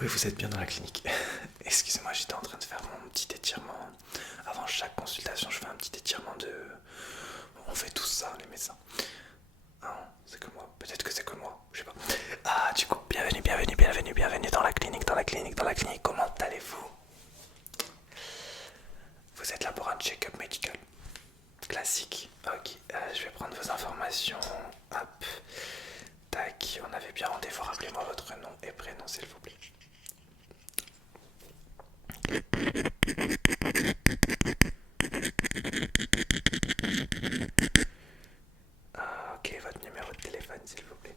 Oui, vous êtes bien dans la clinique. Excusez-moi, j'étais en train de faire mon petit étirement. Avant chaque consultation, je fais un petit étirement de... On fait tous ça, les médecins. Ah, c'est que moi. Peut-être que c'est que moi. Je sais pas. Ah, du coup, bienvenue dans la clinique, dans la clinique. Comment allez-vous? Vous êtes là pour un check-up médical. Classique. Ok, je vais prendre vos informations. Hop. Tac. On avait bien rendez-vous. Rappelez-moi votre nom et prénom, s'il vous plaît. Ah, ok, votre numéro de téléphone, s'il vous plaît.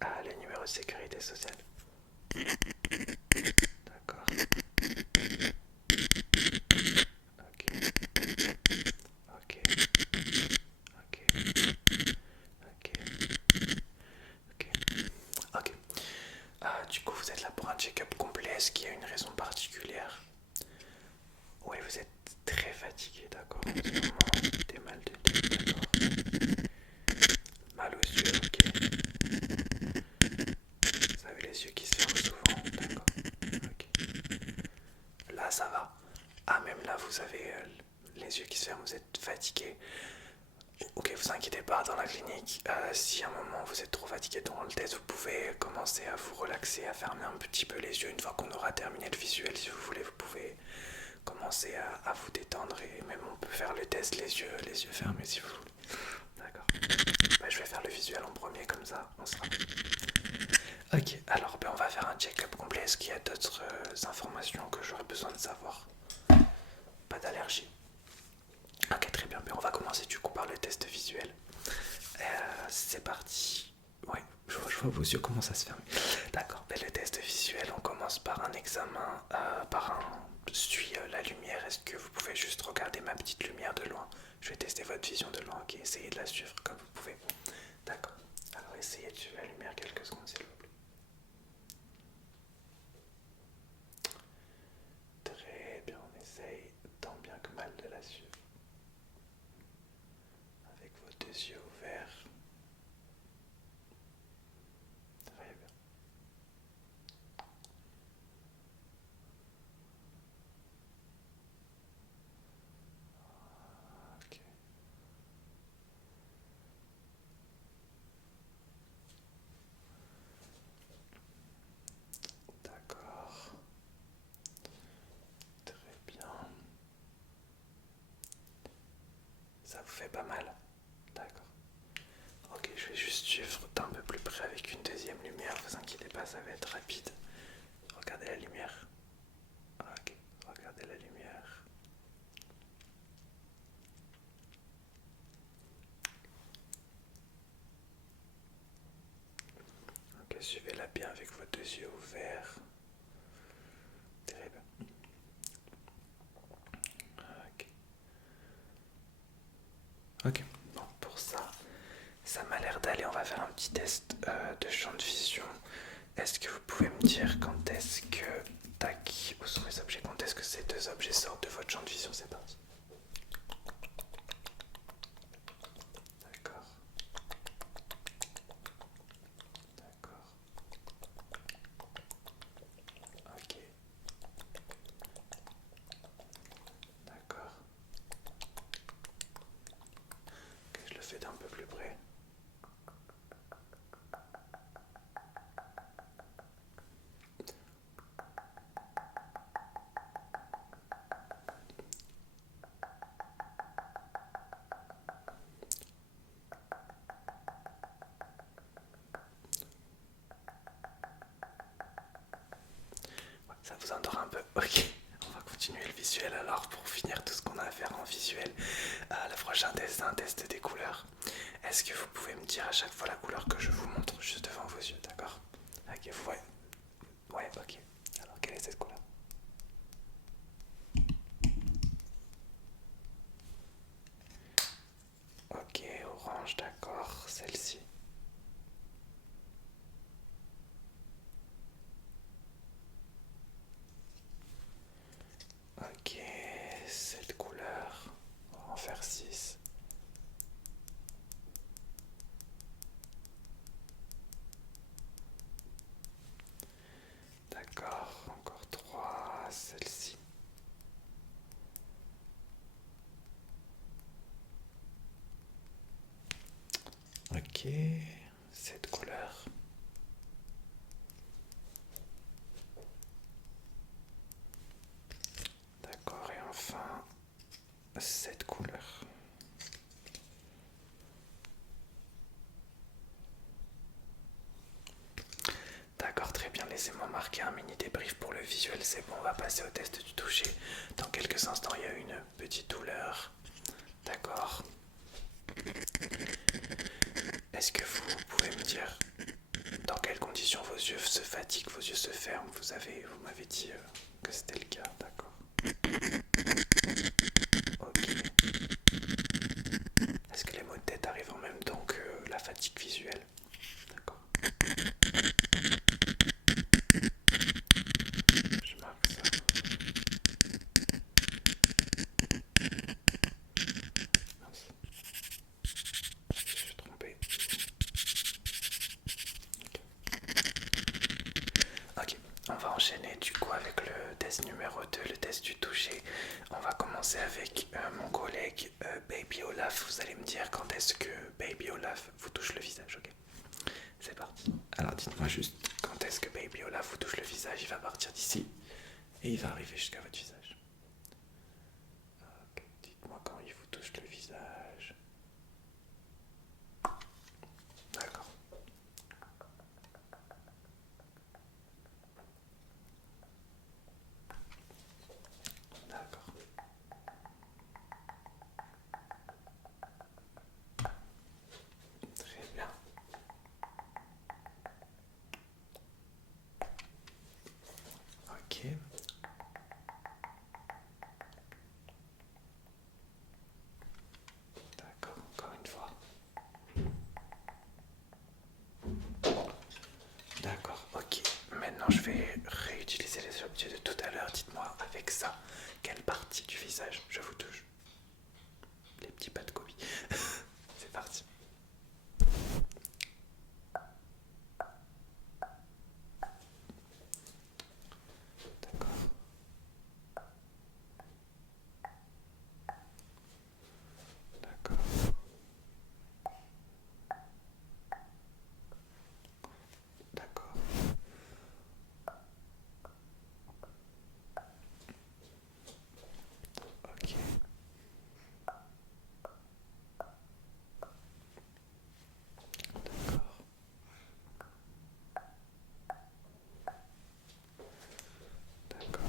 Ah, le numéro de sécurité sociale. D'accord. Ok, ok, ok, ok, ok. Ok. Ah, du coup, vous êtes là pour un check-up complet. Est-ce qu'il y a une raison particulière? Oui, vous êtes très fatigué, d'accord. En ce moment, des mal de tête, d'accord. Mal aux yeux, ok. Vous avez les yeux qui se ferment souvent, d'accord. Ok. Là, ça va. Ah, même là, vous avez les yeux qui se ferment, vous êtes fatigué. Ok, vous inquiétez pas, dans la clinique, si à un moment vous êtes trop fatigué durant le test, vous pouvez commencer à vous relaxer, à fermer un petit peu les yeux. Une fois qu'on aura terminé le visuel, si vous voulez, vous pouvez commencer à vous détendre et même on peut faire le test les yeux fermés si vous voulez. D'accord. Bah, je vais faire le visuel en premier comme ça, on sera. Ok, alors on va faire un check-up complet. Est-ce qu'il y a d'autres informations que j'aurais besoin de savoir? Pas d'allergie. Ok, très bien. On va commencer du coup par le test visuel. C'est parti. Ouais, je vois vos yeux commencent à se fermer. D'accord, le test visuel, on commence par un examen, par un... Suis la lumière. Est-ce que vous pouvez juste regarder ma petite lumière de loin? Je vais tester votre vision de loin, ok? Essayez de la suivre comme vous pouvez. D'accord. Alors essayez de suivre la lumière quelques secondes s'il vous plaît. Très bien, on essaye tant bien que mal de la suivre. Avec vos deux yeux ouverts. Très bien. Ok. D'accord. Très bien. Ça vous fait pas mal? D'accord. Ok, je vais juste suivre d'un peu plus près avec une deuxième lumière. Vous inquiétez pas, ça va être rapide. Regardez la lumière. Ok, regardez la lumière. Ok, suivez-la bien avec vos deux yeux ouverts. Très bien. Ok. Ok. Bon, pour ça, ça m'a l'air d'aller. On va faire un petit test de champ de vision. Est-ce que vous pouvez me dire quand est-ce que... Tac, où sont les objets? Quand est-ce que ces deux objets sortent de votre champ de vision? C'est parti. D'accord. D'accord. Ok. D'accord. Ok, je le fais d'un peu plus près. Ouais, ça vous endort un peu. Ok. On va continuer le visuel alors pour finir tout ce qu'on a à faire en visuel. Le prochain test, c'est un test des couleurs. Est-ce que vous pouvez me dire à chaque fois la couleur que je vous montre juste devant vos yeux, d'accord? Ok, vous voyez. Ouais, ok. Alors, quelle est cette couleur? Ok, orange, d'accord. Celle-ci. Ok, cette couleur. On va en faire 6. Ok, cette couleur. D'accord, et enfin cette couleur. D'accord, très bien, laissez-moi marquer un mini débrief pour le visuel, c'est bon, on va passer au test du toucher. Dans quelques instants, il y a une petite douleur. D'accord. Est-ce que vous pouvez me dire dans quelles conditions vos yeux se fatiguent, vos yeux se ferment? Vous m'avez dit que c'était le cas, d'accord. Ok. Est-ce que les maux de tête arrivent en même temps que la fatigue visuelle? D'accord. Je marque ça. Mince. Je suis trompé. Ok, on va enchaîner du coup avec le test numéro 2, le test du toucher. On va commencer avec mon collègue Baby Olaf. Vous allez me dire quand est-ce que Baby Olaf vous touche le visage, ok? C'est parti. Alors dites-moi juste quand est-ce que Baby Olaf vous touche le visage. Il va partir d'ici et il va arriver jusqu'à votre visage. Ok, dites-moi quand il vous touche le visage. D'accord. D'accord. Très bien. Ok. D'accord, encore une fois. D'accord, ok. Maintenant, je vais réutiliser les objets de tout à l'heure. Dites-moi, avec ça, quelle partie du visage je vous touche? Les petits pas de Kobe. C'est parti. D'accord. D'accord. D'accord. Ok. D'accord. D'accord.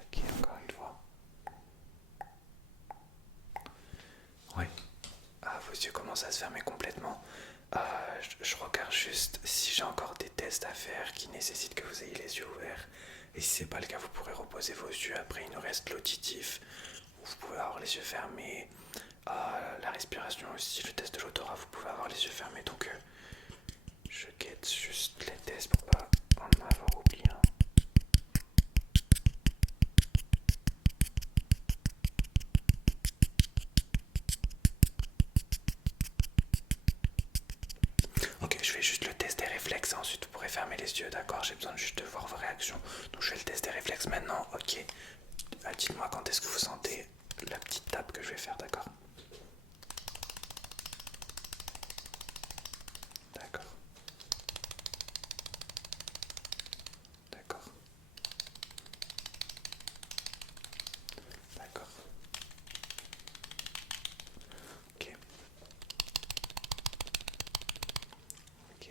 Ok, encore une fois. Ouais. Ah, vos yeux commencent à se fermer complètement. Je regarde juste si j'ai encore des tests à faire qui nécessitent que vous ayez les yeux ouverts. Et si c'est pas le cas, vous pourrez reposer vos yeux. Après, il nous reste l'auditif, où vous pouvez avoir les yeux fermés. La respiration aussi, le test de l'odorat, vous pouvez avoir les yeux fermés. Donc, je guette juste les tests pour pas en avoir oublié un. Ok, je fais juste le test des réflexes, ensuite vous pourrez fermer les yeux, d'accord? J'ai besoin juste de voir vos réactions. Donc je fais le test des réflexes maintenant, ok. Dites-moi quand est-ce que vous sentez la petite tape que je vais faire, d'accord? D'accord. D'accord. D'accord. Ok. Ok.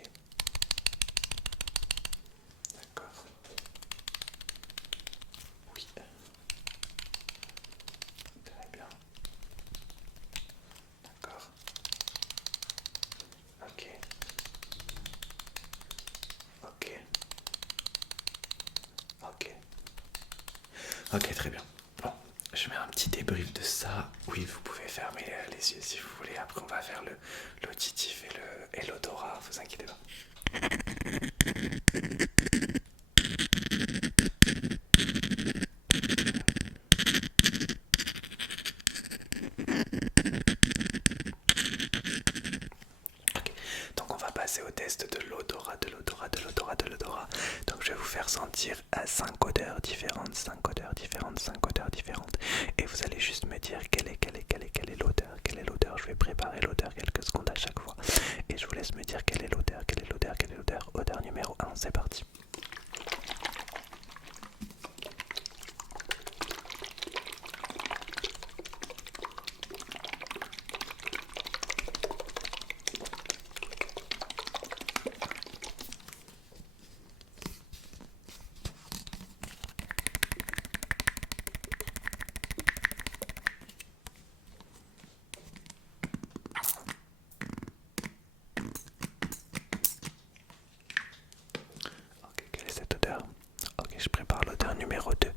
D'accord. Oui. Très bien. D'accord. Ok. Ok. Ok. Ok, très bien. Bon, je mets un petit débrief de ça. Oui, vous pouvez fermer les yeux si vous voulez. Après, on va faire l'auditif et l'odorat, vous inquiétez pas. Ok, donc on va passer au test de l'odorat, de l'odorat, de l'odorat, de l'odorat. Donc je vais vous faire sentir à 5 odeurs différentes, 5 odeurs différentes, 5 odeurs différentes. Et vous allez juste me dire quelle est vais préparer l'odeur quelques secondes à chaque fois. Et je vous laisse me dire quelle est l'odeur, quelle est l'odeur, quelle est l'odeur. Odeur numéro 1, c'est parti. Ok, quelle est cette odeur? Ok, je prépare l'odeur numéro 2.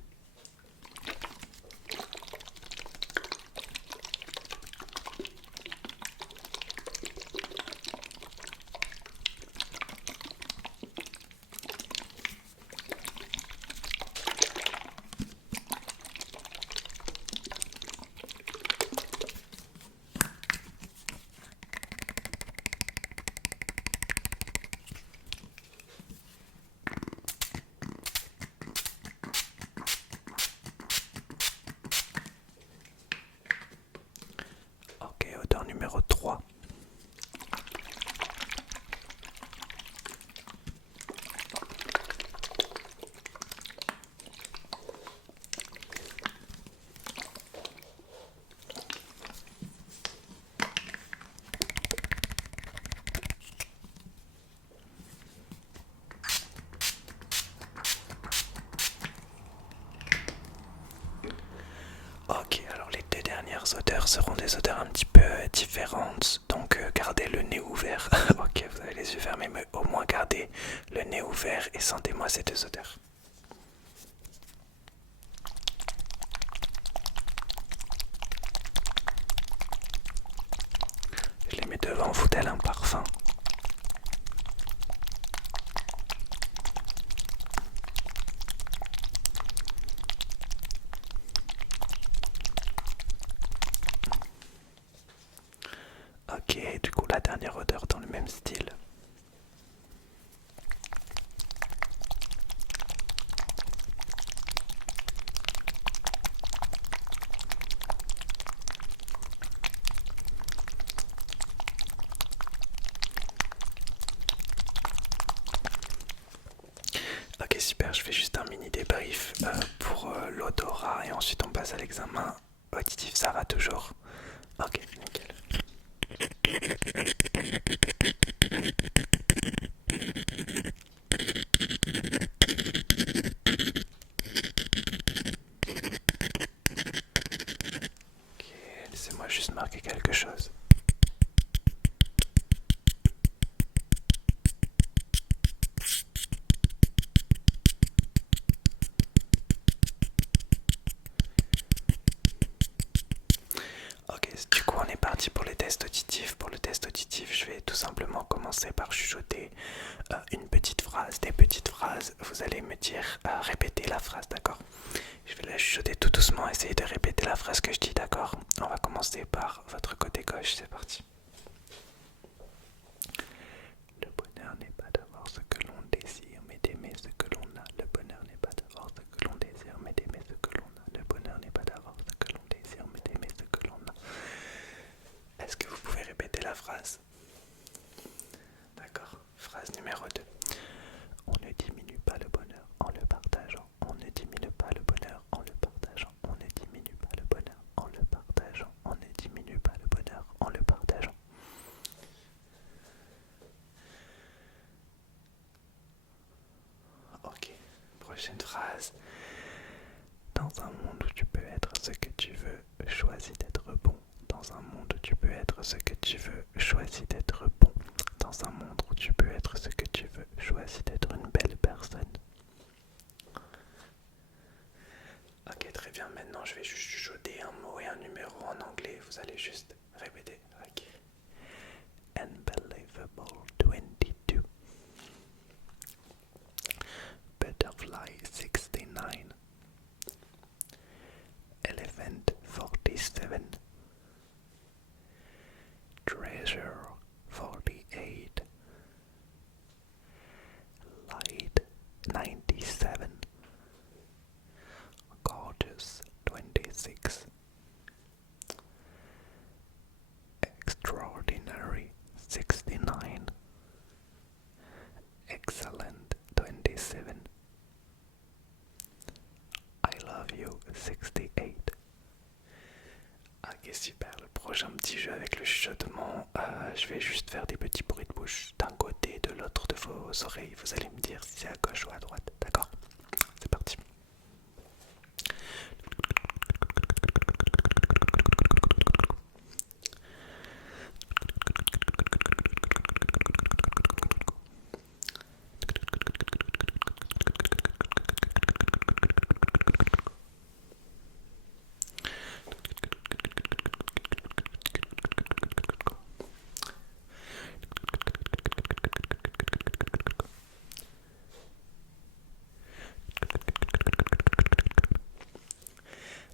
Ok, odeur numéro 3. Ok, alors les deux dernières odeurs seront des odeurs un petit peu différentes, donc gardez le nez ouvert. Ok, vous avez les yeux fermés, mais au moins gardez le nez ouvert et sentez-moi ces deux odeurs. Je les mets devant vous tel un parfum. Ok, du coup la dernière odeur dans le même style. Ok, super, je fais juste un mini débrief pour l'odorat et ensuite on passe à l'examen auditif, ça va toujours. Ok, nickel. Ok, laissez-moi juste marquer quelque chose. Ok, du coup on est parti pour les tests auditifs. Pour le test auditif, je vais tout simplement commencer par chuchoter une petite phrase, des petites phrases. Vous allez me dire répétez la phrase, d'accord? Je vais la chuchoter tout doucement, essayer de répéter la phrase que je dis, d'accord? On va commencer par votre côté gauche, c'est parti. Le bonheur n'est pas d'avoir ce que l'on désire, mais d'aimer ce que l'on a. Le bonheur n'est pas d'avoir ce que l'on désire, mais d'aimer ce que l'on a. Le bonheur n'est pas d'avoir ce que l'on désire, mais d'aimer ce que l'on a. Est-ce que vous pouvez répéter la phrase? D'accord. Phrase numéro 2. On ne diminue pas le bonheur en le partageant. On ne diminue pas le bonheur en le partageant. On ne diminue pas le bonheur en le partageant. On ne diminue pas le bonheur en le partageant. Ok. Prochaine phrase. Dans un monde où tu peux être ce que tu veux, choisis d'être bon. Dans un monde où tu peux être ce que tu veux, choisis d'être bon. Dans un monde où tu peux être ce que tu veux, choisis d'être une belle personne. Ok, très bien. Maintenant, je vais juste chuchoter un mot et un numéro en anglais. Vous allez juste répéter. Ok. Unbelievable 22. Butterfly 69. Elephant 47. Treasure 48. Light 97. Gorgeous 26. Ok, super. Le prochain petit jeu avec le chuchotement, je vais juste faire des petits bruits de bouche d'un côté et de l'autre de vos oreilles. Vous allez me dire si c'est à gauche ou à droite. D'accord? C'est parti.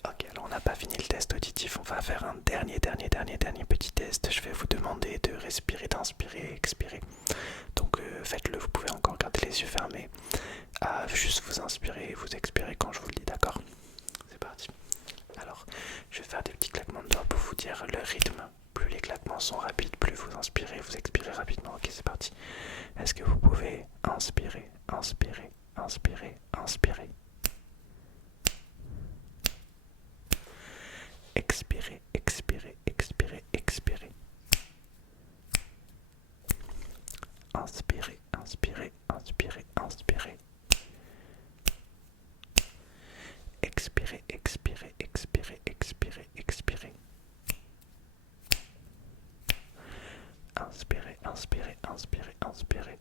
Ok, alors on n'a pas fini le test auditif, on va faire un dernier petit test. Je vais vous demander de respirer, d'inspirer, expirer. Donc faites-le, vous pouvez encore garder les yeux fermés. Juste vous inspirez et vous expirez quand je vous le dis, d'accord? C'est parti. Alors, je vais faire des petits claquements de doigts pour vous dire le rythme. Plus les claquements sont rapides, plus vous inspirez, vous expirez rapidement. Ok, c'est parti. Est-ce que vous pouvez inspirer, inspirer, inspirer, inspirer? Expirer, expirer, expirer, expirer. Inspirer, inspirer, inspirer, inspirer. Expirer, expirer, expirer, expirer, expirer. Inspirer, inspirer, inspirer, inspirer.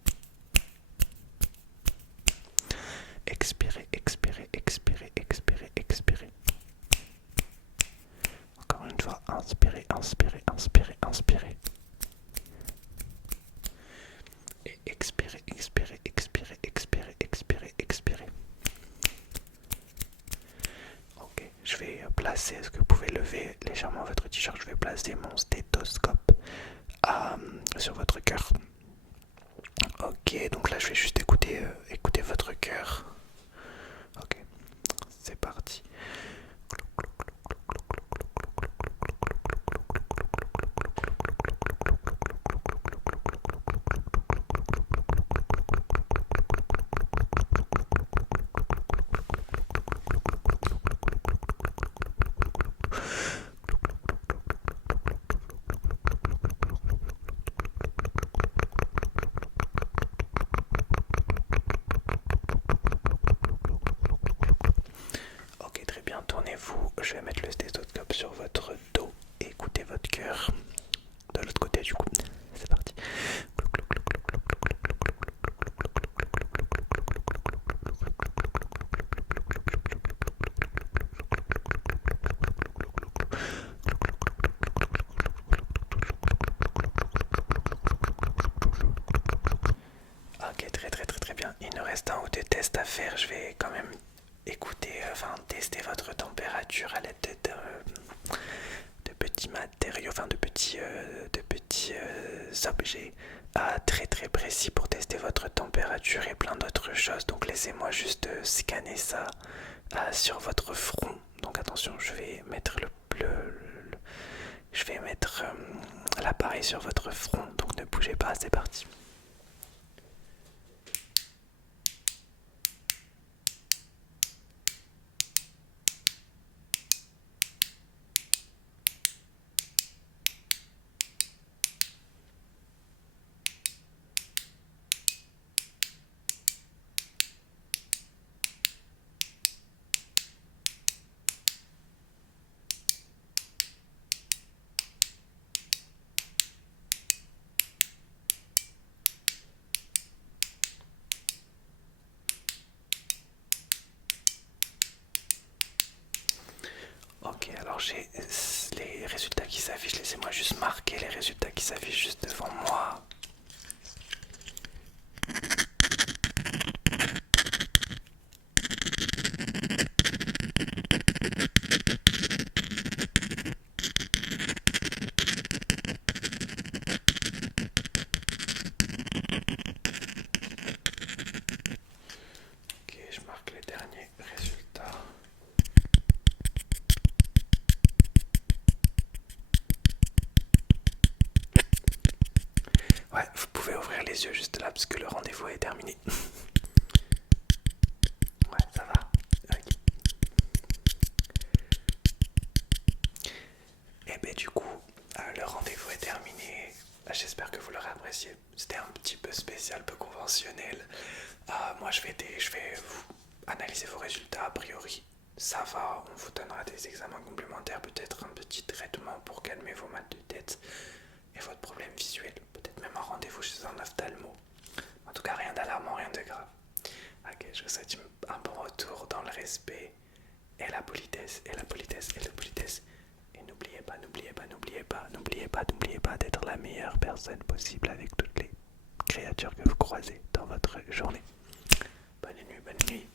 Expirer, expirer, expirer, expirer, expirer. Encore une fois, inspirer, inspirer, inspirer, inspirer. Et expirer, expirer, expirer, expirer, expirer, expirer. Ok, je vais placer, est-ce que vous pouvez lever légèrement votre t-shirt? Je vais placer mon stéthoscope sur votre cœur. Ok, donc là je vais juste écouter votre cœur. Ok, c'est parti. Ok, très bien, tournez-vous. Je vais mettre le stéthoscope sur votre dos et écoutez votre cœur de l'autre côté du coup. C'est parti. Ok, très bien. Il nous reste un ou deux tests à faire. Je vais quand même tester votre température à l'aide de petits matériaux, de petits objets très précis pour tester votre température et plein d'autres choses. Donc laissez-moi juste scanner ça sur votre front. Donc attention, je vais mettre l'appareil sur votre front. Donc ne bougez pas, c'est parti. Ok, alors j'ai les résultats qui s'affichent. Laissez-moi juste marquer les résultats qui s'affichent juste devant moi. Ok, je marque les derniers résultats. Ouais, vous pouvez ouvrir les yeux juste là parce que le rendez-vous est terminé. Ouais, ça va. Ok. Et ben du coup, le rendez-vous est terminé. J'espère que vous l'aurez apprécié. C'était un petit peu spécial, peu conventionnel. Moi, je vais vous analyser vos résultats. A priori, ça va. On vous donnera des examens complémentaires, peut-être un petit traitement pour calmer vos mal de tête et votre problème visuel. Peut-être même un rendez-vous chez un ophtalmo. En tout cas, rien d'alarmant, rien de grave. Ok, je vous souhaite un bon retour dans le respect et la politesse, et la politesse, et la politesse. Et n'oubliez pas, n'oubliez pas, n'oubliez pas, n'oubliez pas, n'oubliez pas d'être la meilleure personne possible avec toutes les créatures que vous croisez dans votre journée. Bonne nuit, bonne nuit.